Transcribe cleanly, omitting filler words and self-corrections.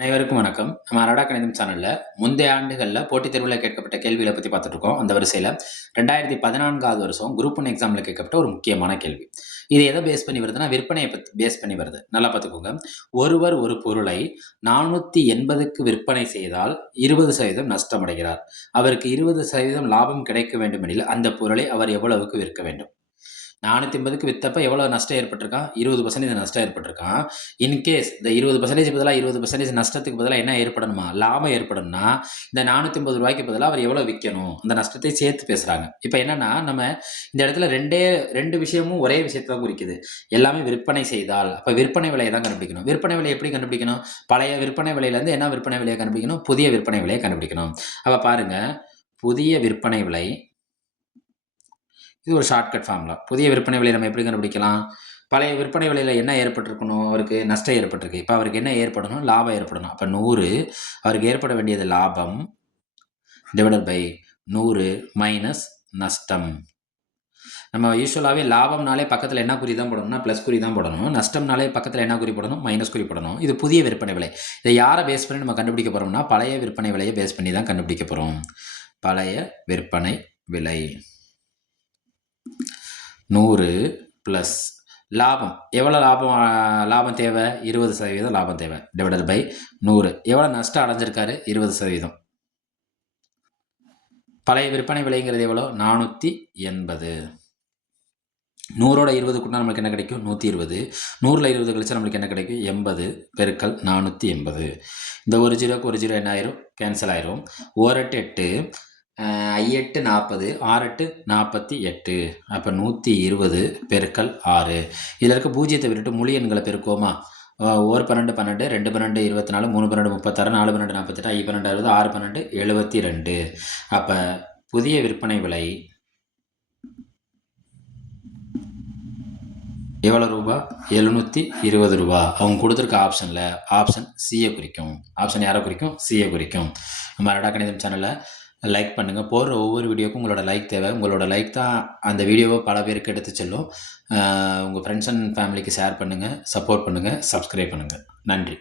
அனைவருக்கும் வணக்கம். நம்ம அரடா கணிதம் சேனல்ல முந்தைய ஆண்டுகள்ல போட்டித் தேர்வுல கேட்கப்பட்ட கேள்விகள பத்தி பார்த்துட்டு இருக்கோம். அந்த வரிசையில 2014வது வருஷம் குரூப் 1 எக்ஸாம்ல கேட்கப்பட்ட ஒரு முக்கியமான கேள்வி. இது எத பேஸ் பண்ணி வருதுன்னா, விற்பனைய பேஸ் பண்ணி வருது. நல்லா பார்த்துக்கோங்க. ஒருவர் ஒரு பொருளை 480க்கு விற்பனை செய்தால் 20% நஷ்டமடைகிறார். அவருக்கு 20% லாபம் கிடைக்க வேண்டுமெனில் அந்த பொருளை அவர் எவ்வளவுக்கு விற்க வேண்டும்? 480க்கு வித்தப்ப எவ்வளவு நஷ்டம் ஏற்பட்டிருக்கான்? 20% நஷ்டம் ஏற்பட்டிருக்கான். இன்கேஸ் இந்த 20% பதிலா 20% நஷ்டத்துக்கு பதிலா என்ன ஏற்படணுமா? லாபம் ஏற்படணும்னா, இந்த ரூ. 480க்கு பதிலா அவர் எவ்வளவு விக்கணும்? அந்த நஷ்டத்தை சேர்த்து பேசுறாங்க. இப்ப என்னன்னா, நம்ம இந்த இடத்துல 2 விஷயமும் ஒரே விஷயத்த தான் குறிக்குது. எல்லாமே விற்பனை செய்தால், அப்ப விற்பனை விலைய தான் கண்டுபிடிக்கணும். விற்பனை விலை எப்படி கண்டுபிடிக்கணும்? பழைய விற்பனை விலையிலிருந்து என்ன விற்பனை விலைய கண்டுபிடிக்கணும்? புதிய விற்பனை விலைய கண்டுபிடிக்கணும். அப்ப பாருங்க, புதிய விற்பனை விலை இது ஒரு ஷார்ட்கட் ஃபார்முலா. புதிய விற்பனை விலையை நம்ம எப்படி கண்டுபிடிக்கலாம்? பழைய விற்பனை விலையில என்ன ஏற்பட்டிருக்கணும்? அவருக்கு நஷ்டம் ஏற்பட்டிருக்கு. இப்ப அவருக்கு என்ன ஏற்படணும்? லாபம் ஏற்படணும். அப்ப 100 அவருக்கு ஏற்பட வேண்டியது லாபம் டிவைடட் பை 100 மைனஸ் நஷ்டம். நம்ம யூசுவலாவே லாபம்னாலே பக்கத்துல என்ன குறி தான் போடணும்னா, பிளஸ் குறி தான் போடணும். நஷ்டம்னாலே பக்கத்துல என்ன குறி போடணும்? மைனஸ் குறி போடணும். இது புதிய விற்பனை விலை. இதை யாரை பேஸ் பண்ணி நம்ம கண்டுபிடிக்க போறோம்னா, பழைய விற்பனை விலையை பேஸ் பண்ணி தான் கண்டுபிடிக்க போறோம். பழைய விற்பனை விலை 100 பிளஸ் லாபம். எவ்வளோ லாபம் தேவை? 20% லாபம் தேவை. Divided by 100. எவ்வளோ நஷ்டம் அடைஞ்சிருக்காரு? 20%. பழைய விற்பனை விலைங்கிறது எவ்வளோ? 480. 100ஓட 20 கூட்டினா நம்மளுக்கு என்ன கிடைக்கும்? 120. 100ல் 20 கழிச்சா நம்மளுக்கு என்ன கிடைக்கும்? 80 பெருக்கல் 480. இந்த ஒரு ஜீரோக்கு ஒரு ஜீரோ என்ன ஆயிரும்? கேன்சல் ஆயிரும். 1 8 8 8 40 6 8 48. அப்போ 120 பெருக்கல் 6. இதில் இருக்க பூஜ்ஜியத்தை விட்டுட்டு முழு எண்களை பெருக்குவோமா? 1 12 12 2 12 24 3 12 36 4 12 48 5 12 60 6 12 72. அப்போ புதிய விற்பனை விலை எவ்வளோ ரூபா? 720 ரூபா. அவங்க கொடுத்துருக்க ஆப்ஷனில் ஆப்ஷன் சியை குறிக்கும். ஆப்ஷன் யாரை குறிக்கும்? சியை குறிக்கும். நம்ம அரடா கணிதம் சேனலை லைக் பண்ணுங்கள். போடுற ஒவ்வொரு வீடியோக்கும் உங்களோட லைக் தேவை. உங்களோட லைக் தான் அந்த வீடியோவை பல பேருக்கு எடுத்து செல்லும். உங்கள் ஃப்ரெண்ட்ஸ் அண்ட் ஃபேமிலிக்கு ஷேர் பண்ணுங்கள், சப்போர்ட் பண்ணுங்கள், சப்ஸ்கிரைப் பண்ணுங்கள். நன்றி.